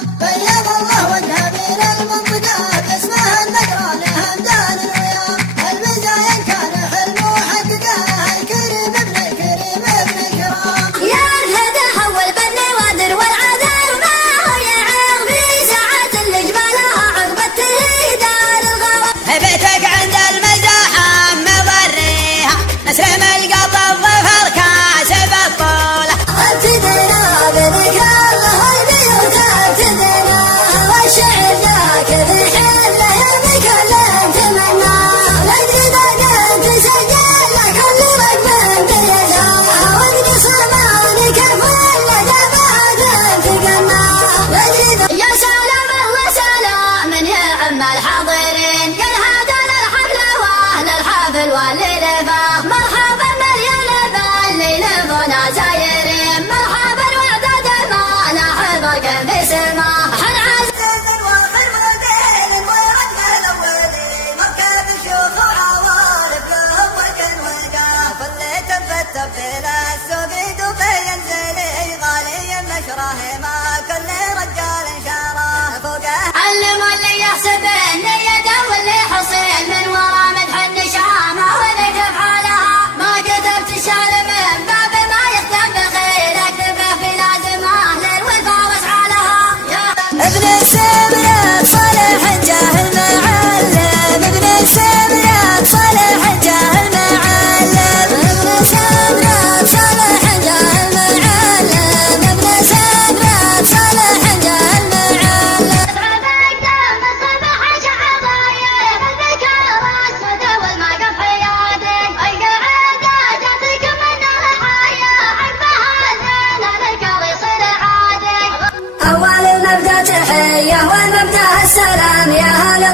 بيض الله وجهه من المنطقة باسمها النقرة لهمدان الويا المزايا كان حلم وحققه الكريم ابن كريم ابن كرام يا الهدى حول بالنوادر والعذر ما هو يعيق في ساعات اللي جبالها عقبة دار الغرام هبتك عند المزاحة مضريها نسلم القطب ظفر كاسب الطولة ابتدينا بذكر الله البيوت ابتدينا والشعر ذاك ذي حله يرمي كل تمنى ندري بدأت تسجل كل رقم بيدها واقدس اماني كيف ولد بعد تقنى يا سلام الله سلام يا عم الحاضرين كل هذا للحفل واهل الحفل واللي لفاه مرحبا مليون باللي لفونا زايرين مرحبا وعدد ما لاحظك في سماه عزيز والخير والدين ورد الاولين مركب الشيوخ وعوارف لهم وكن وقاف اللي تفتف الى السوق دبي ينزلي غالي مشره ما كل رجال شرف فوقه علموا اللي يحسب النية واللي حصيل من ورا مدح النشامة واللي تفعلها ما كتبت الشعر من باب ما يختم بخير اكتبه في لازمه للوفا واسعالها ابن السمرة صالح جاه المعلم ابن السمرة صالح جاه المعلم ابن سمرة صالح جاه المعلم ابن سمرة صالح جاه المعلم اصعبك دم الصبح شعرايه الذكر اسود والما قف حياتك القعده تعطيكم منه الحياه عقبها زين الكل يصير عادك اول المبدا تحيه والمبدا السلام يا هلا